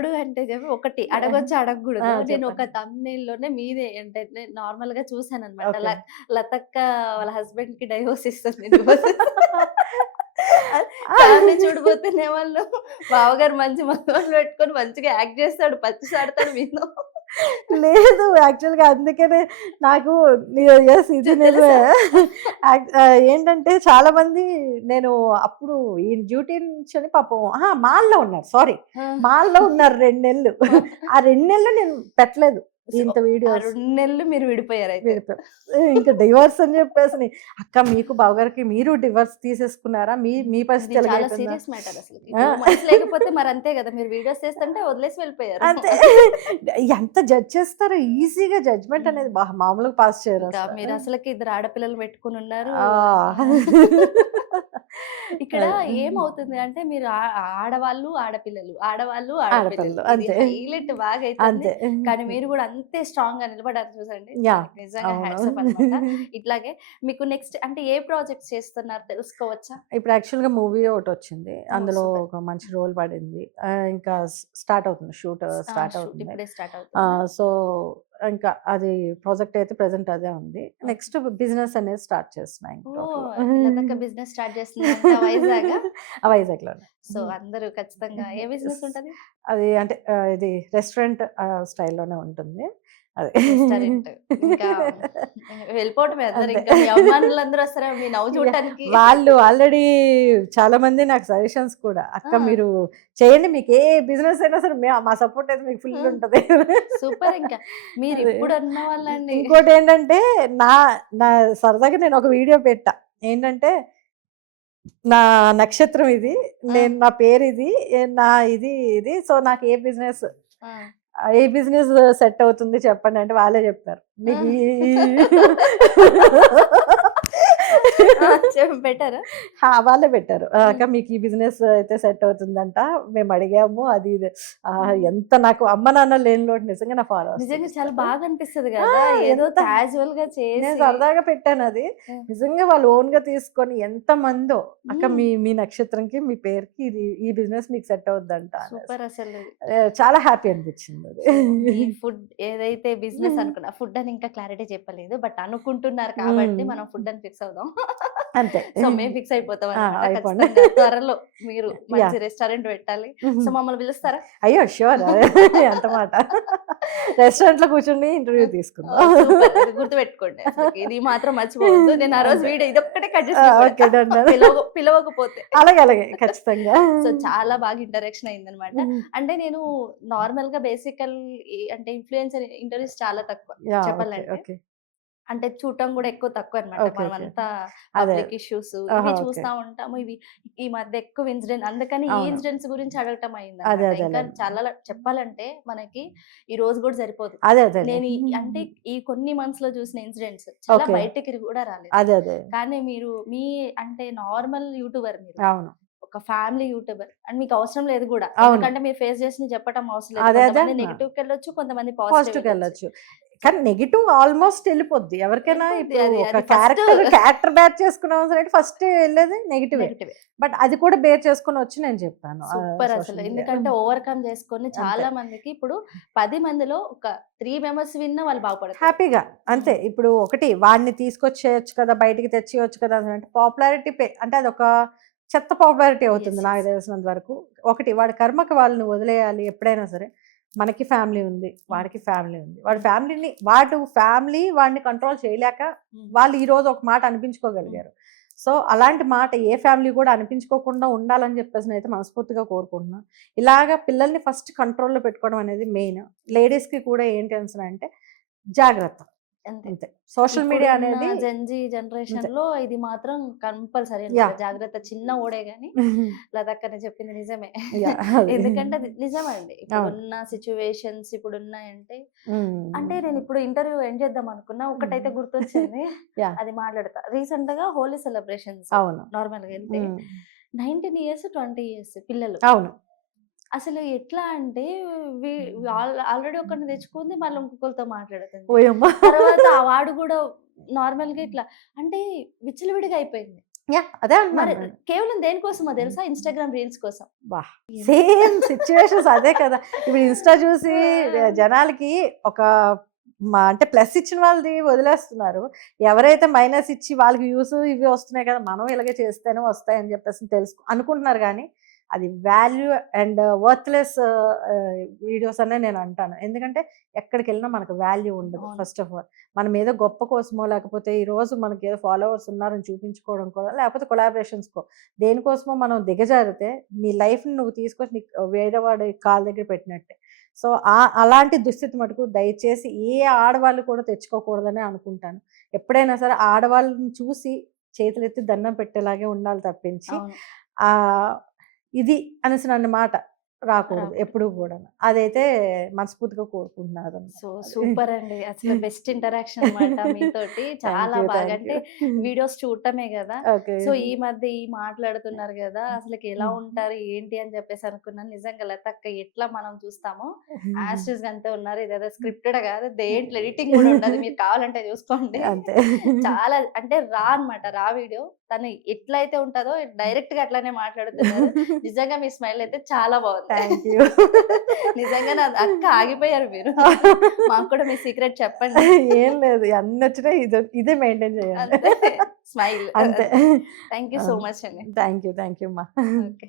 అడగకూడదు అంటే చెప్పి ఒకటి అడగొచ్చు, అడగకూడదు. నేను ఒక చెప్పండి. థంబ్‌నెయిల్‌లోనే మీదే అంటే నార్మల్‌గా చూసాననమాట. ఓకే. లతక్క వాళ్ళ హస్బెండ్‌కి డైవోర్స్ ఇస్తుంది. డివోర్స్ ఫ్యామిలీ చూడబోతేనే వాళ్ళు బావగారు మంచి మనోళ్ళు పెట్టుకొని మంచిగా యాక్ట్ చేస్తాడు. పచ్చిసాడతాడు మీతో. లేదు. యాక్చువల్‌గా అందుకనే నాకు యెస్ ఇది నిజమే. తెలుసా? ఏంటంటే చాలామంది నేను అప్పుడు ఈ డ్యూటీ నుంచని పాపం మాల్‌లో ఉన్నారు. సారీ. ఆ! మాల్‌లో ఉన్నారు 2 నెలలు. ఆ 2 నెలలు నేను పెట్టలేదు సో, ఇంత ఆ వీడియోస్. 2 నెలలు మీరు విడిపోయారయితే. విడిపోయాం. ఇంక డివోర్స్ అని చెప్పేసని, "అక్క మీకు బావగారికి మీరు డివోర్స్ తీసేసుకున్నారా? మీ మీ ఇది పరిస్థితి చాలా ఎలాగైపోయిందా?" సీరియస్ మ్యాటర్ అసలకి. ఆ! 2 మంత్స్ లేకపోతే మరంతే గదా! మీరు వీడియోస్ చేస్తుంటే వదిలేసి వెళ్ళిపోయారు. అంతే. ఎంత జడ్జ్ చేస్తారో ఈజీగా జడ్జ్‌మెంట్ హ్మ్. అనేది మామూలుగా పాస్ ఇంకా చేయరసల. మీరసలకి ఇద్దరు ఆడపిల్లలు పెట్టుకొనున్నారు. ఆ! ఇక్కడ అదే. ఏమవుతుంది అంటే మీరు ఆడవాళ్ళు, ఆడపిల్లలు, ఆడవాళ్ళు, ఆడపిల్లలు. ఆడపిల్లలు ఇది అంతే. హైలైట్ బాగైతుంది. అంతే. కానీ మీరు గూడా అంతే స్ట్రాంగ్‌గా నిలబడారు చూడండి. యాహ్! దానికి నిజంగా అవును. హ్యాట్స్ ఆఫ్ అనమాట. ఇట్లాగే మీకు నెక్స్ట్ అంటే ఏ ప్రాజెక్ట్స్ చేస్తున్నారు తెలుసుకోవచ్చా? ఇప్పుడు యాక్చువల్‌గా మూవీ ఒకటొచ్చింది. ఓహ్! అందులో సూపర్. ఒక మంచి రోల్ పడింది. ఇంకా స్టార్ట్ అవుతుంది. షూట్ స్టార్ట్ షూట్ అవుతుంది. ఇప్పుడే స్టార్ట్ అవుతుందా? సో, ఇంకా అది ప్రాజెక్ట్ అయితే ప్రెజెంట్ అదే ఉంది. ఓకే. నెక్స్ట్ బిజినెస్ అనేది స్టార్ట్ చేస్తున్నా ఇంక టోటల్‌గా. ఓహ్! లతక్క బిజినెస్ స్టార్ట్ చేస్తుందంట వైజాగా? వైజాగ్‌లోనే. సో, అందరూ ఖచ్చితంగా ఏ బిజినెస్ ఉంటది? అది అంటే ఇది రెస్టారెంట్ స్టైల్‌లోనే ఉంటుంది. అది. రెస్టారెంట్. ఇంకా వెళ్ళిపోవటమే అంతే. అందరింకా. మీ అభిమానులందరూ వస్తారేమో మీ నవ్వు యాహ్! చూడటానికి. వాళ్ళు ఆల్రెడీ చాలామంది నాకు సజెషన్స్ కూడా, ఆ! "అక్క మీరు చేయండి. మీకు ఏ బిజినెస్ అయినా సరే మా సపోర్ట్ అయితే మీకు ఆ! ఫుల్ ఉంటది." సూపర్ ఇంకా. అదే. మీరిప్పుడు అన్నవాళ్ళండి. ఇంకోటేంటంటే నా నా సరదాగా నేను ఒక వీడియో పెట్టా. ఏంటంటే, "నా నక్షత్రం ఇది. ఆ! నా పేరిది. నా ఇది. సో, నాకు ఆ! ఏ బిజినెస్ సెట్ అవుతుంది చెప్పండి" అంటే వాళ్ళే చెప్పారు. ఆ! "నీకు ఈ ఈ" ఆ! పెట్టారా? వాళ్ళే పెట్టారు. హ్మ్. "అక్క మీకు ఈ బిజినెస్ అయితే సెట్ అవుతుందంట. మేము అడిగాము." అది ఇది. హ్మ్. ఎంత నాకు అమ్మ, నాన్న లేని లోటు నిజంగా నా ఫాలోవర్స్ నిజంగా చాలా తీరుస్తారు. బాగా అనిపిస్తది ఆ! గదా! ఏదో ఎంత క్యాజువల్‌గా నేను చేసి సరదాగా పెట్టానది. ఆ! నిజంగా వాళ్ళు ఓన్‌గా తీసుకొని ఎంతమందో, "అక్క హ్మ్. మీ మీ నక్షత్రంకి, మీ పేరుకి ఈ బిజినెస్ మీకు సెట్ అవుద్దంట" అనేసి. సూపర్ అసలు. చాలా హ్యాపీ అనిపించిందది. సో, మీ ఫుడ్ ఏదైతే బిజినెస్ అనుకున్నా ఫుడ్ అని ఇంకా క్లారిటీ చెప్పలేదు. బట్ అనుకుంటున్నారు కాబట్టి హ్మ్. మనం ఫుడ్ అని ఫిక్స్ అవుదాం. అంతే. సో, మేము ఫిక్స్ అయిపోతాం ఆ! అన్నమాట. అయిపోండి. ఖచ్చితంగా త్వరలో మీరు మంచి యాహ్! రెస్టారెంట్ పెట్టాలి. హుహు. సో, మమ్మల్ని పిలుస్తారా? అయ్యో! ష్యూర్. ఎంత మాట. రెస్టారెంట్‌లో కూర్చొని ఇంటర్వ్యూ తీసుకుందాం. సూపర్. ఇది గుర్తుపెట్టుకోండి అసలకి. ఇది మాత్రం మర్చిపోవద్దు. నేను ఆ రోజు అంతే. వీడియో ఇదొక్కటే కట్ చేసి మీకు ఓకే. పెడతా. డన్. డన్. పిలవకపోతే. అలాగే. అలాగే. ఖచ్చితంగా. సో, చాలా బాగా ఇంటరాక్షన్ అయిందనమాట. హ్మ్. అంటే నేను నార్మల్‌గా అంటే ఇన్‌ఫ్లుయెన్సర్ ఇంటర్వ్యూస్ చాలా తక్కువ యాహ్! ఓకే. చెప్పాలంటే. ఓకే. అంటే చూడటం గూడా ఎక్కువ తక్కువనమాట. ఓకే. ఓకే. మనమంతా అదే. పబ్లిక్ ఇష్యూస్ ఇవి ఆహా! ఓకే. చూస్తా ఉంటాము. ఈ మధ్య ఎక్కువ అందుకని ఈ అవును. ఇన్సిడెంట్స్ గురించి అడగటం అదే. అయిందనమాట. ఇంకా అదేలెండి. చాలా చెప్పాలంటే మనకి ఈ రోజు గూడా సరిపోదు. అదే. అదేలే. నేను అంటే ఈ కొన్ని మంత్స్‌లో చూసిన ఇన్సిడెంట్స్ చాలా ఓకే. బయటికి గూడా రాలేదు. అదే. అదే. కానీ మీరు అంటే నార్మల్ యూట్యూబర్ మీరు. అవును. ఒక ఫ్యామిలీ యూట్యూబర్. అండ్ మీకు అవసరం లేదు గూడా. అవును. ఎందుకంటే మీరు ఫేస్ చేసింది చెప్పటం అవసరం లేదు. అదే. అదే కొంతమంది అన్నా. నెగెటివ్‌కెళ్ళొచ్చు. కొంతమంది పాజిటివ్ ఎళ్ళొచ్చు. పాజిటివ్‌కెళ్ళొచ్చు. సో, కానీ నెగెటివ్ ఆల్‌మోస్ట్ ఎళ్ళిపోద్ది. ఎవరికైనా వెళ్ళిపోద్ది ఇప్పుడు అది. ఒక అది ఫస్ట్ క్యారెక్టర్ బ్యాచ్ చేసుకున్నాం సరే ఫస్ట్ ఎళ్ళేది నెగెటివే. నెగెటివే. బట్ అది కూడా బేర్ చేసుకొనొచ్చి నేను చెప్పాను సూపర్ అసలు. సోషల్ మీడియాలో. ఎందుకంటే ఓవర్‌కమ్ చేసుకొని అంతే. చాలా మందికి ఇప్పుడు 10 మందిలో ఒక 3 మెంబర్స్ విన్నా వాళ్ళు బాగుపడతారు. హ్యాపీగా. అంతే. హ్మ్. ఇప్పుడు ఒకటి వాడిని తీసుకొచ్చేయొచ్చు కదా! బయటికి తెచ్చేయొచ్చు కదా! అంటే పాపులారిటీ అంటే అదొక చెత్త పాపులారిటీ అవుతుంది యెస్. నాకు యెస్. తెలిసినంత వరకు. ఒకటి వాడి కర్మకి వాళ్ళని వదిలేయాలి ఎప్పుడైనా సరే. మనకి ఫ్యామిలీ ఉంది. హ్మ్. వాడికి ఫ్యామిలీ ఉంది. హ్మ్. వాడు ఫ్యామిలీ వాడిని కంట్రోల్ చేయలేక హ్మ్. వాళ్ళు ఈరోజు ఒక మాట హ్మ్. అనిపించుకోగలిగారు. సో, అలాంటి మాట ఏ ఫ్యామిలీ కూడా అనిపించుకోకుండా ఉండాలని చెప్పేసి నేనైతే మనస్ఫూర్తిగా కోరుకుంటున్నా. ఇలాగ పిల్లల్ని ఫస్ట్ కంట్రోల్‌లో పెట్టుకోవడం అనేది మెయిన్. లేడీస్‌కి కూడా ఏంటి అనేసనంటే జాగ్రత్త. అంతే. అంతే. సోషల్ మీడియా ఇప్పుడున్న అనేది జనరేషన్‌లో అంతే. ఇది మాత్రం కంపల్సరీ అన్నమాట. యాహ్! జాగ్రత్త చిన్న ఓడే గాని లతక్కని చెప్పింది నిజమే. యాహ్! అది. ఎందుకంటే అది నిజమండి. అవును. ఇప్పుడున్న సిట్యుయేషన్స్ ఇప్పుడున్నాయంటే అంటే హ్మ్. నేనిప్పుడు ఇంటర్వ్యూ ఎండ్ చేద్దాం అనుకున్నా. హ్మ్. ఒకటైతే గుర్తొచ్చింది. యాహ్! అది మాట్లాడతా. రీసెంట్‌గా హోలీ సెలబ్రేషన్స్ అవును. నార్మల్‌గా ఎళ్తే హ్మ్. 19 ఇయర్స్, 20 ఇయర్స్ పిల్లలు. అవును. అసలు ఎట్లా అంటే వి ఆల్రెడీ ఒకరిని తెచ్చుకుంది. మళ్ళీ ఇంకొకళ్ళతో మాట్లాడుతుంది. ఓయమ్మ! తర్వాత వాడు గూడా నార్మల్‌గా ఇట్లా అంటే విచ్చలవిడిగా అయిపోయింది. అదే మరి అంటున్నాను. కేవలం దేనికోసమో తెలుసా? ఇన్‌స్టాగ్రామ్ రీల్స్ కోసం. వా! సేమ్ సిట్యుయేషన్స్ అదే కదా! ఇప్పుడు ఇన్‌స్టా చూసి జనాలకి ఒక అంటే ప్లస్ ఇచ్చిన వాళ్ళది వదిలేస్తున్నారు. ఎవరైతే మైనస్ ఇచ్చి వాళ్ళకి వ్యూస్ ఇవి వస్తున్నాయి కదా! మనం ఇలాగే చేస్తేనే వస్తాయని చెప్పేసి అనుకుంటున్నారు గానీ, అది వాల్యూ అండ్ వర్త్‌లెస్ వీడియోస్ అనే నేను అంటాను. ఎందుకంటే ఎక్కడికెళ్ళినా మనకు వాల్యూ ఉండదు అవును. First of all. మనం ఏదో గొప్ప కోసమో, లేకపోతే ఈరోజు మనకేదో ఫాలోవర్స్ ఉన్నారని చూపించుకోవడం కూడా, లేకపోతే కొలాబరేషన్స్‌కో దేనికోసమో మనం దిగజారితే నీ లైఫ్‌ని నువ్వు తీసుకొచ్చి వేరే వాడి కాళ్ళ దగ్గర పెట్టినట్టే. సో, అలాంటి దుస్థితి మటుకు దయచేసి ఏ ఆడవాళ్ళు కూడా తెచ్చుకోకూడదనే అనుకుంటాను. ఎప్పుడైనా సరే ఆడవాళ్ళని చూసి చేతులెత్తి దండం పెట్టేలాగే ఉండాలి తప్పించి, అవును. ఆహ్, ఇది అనేసినన్న మాట రాకూడదు రాకూడదు. ఎప్పుడూ గూడాను. అదైతే మనస్ఫూర్తిగా కోరుకుంటున్నానదనమాట. సో, సూపర్ అండి. అసలు బెస్ట్ ఇంటరాక్షన్ అన్నమాట మీతోటి. థాంక్ చాలా యూ. బాగా థాంక్ అంటే యూ. వీడియోస్ చూడటమే గదా! ఓకే. సో, ఈ మధ్య మాట్లాడుతున్నారు గదా! అసలకి ఎలా ఉంటారు? ఏంటి? అని చెప్పేసి అనుకున్నాను. నిజంగా లతక్క ఎట్లా మనం చూస్తామో యాజ్ ఇట్ ఈజ్ అంతే ఉన్నారు. ఇదేదో స్క్రిప్టెడ్ కాదు. దేంట్లో ఎడిటింగ్ గూడా ఉండదు. మీరు కావాలంటే చూసుకోండి. అంతే. చాలా అంటే రా అన్నమాట. రా వీడియో. తను ఎట్లయితే ఉంటదో డైరెక్ట్‌గా అట్లనే మాట్లాడుతున్నారు. నిజంగా మీ స్మైల్ అయితే చాలా బావుంది. Thank you. నిజంగా నా అక్క ఆగిపోయారు మీరు. మాకు కూడా మీ సీక్రెట్ చెప్పండి. ఏం లేదు. అన్నొచ్చినా ఇదే మెయింటైన్ చేయండి. అంతే. స్మైల్. అంతే. థాంక్ యూ ఆ! సో మచ్ అండి. Thank you. థాంక్ యూ అమ్మా. ఓకే.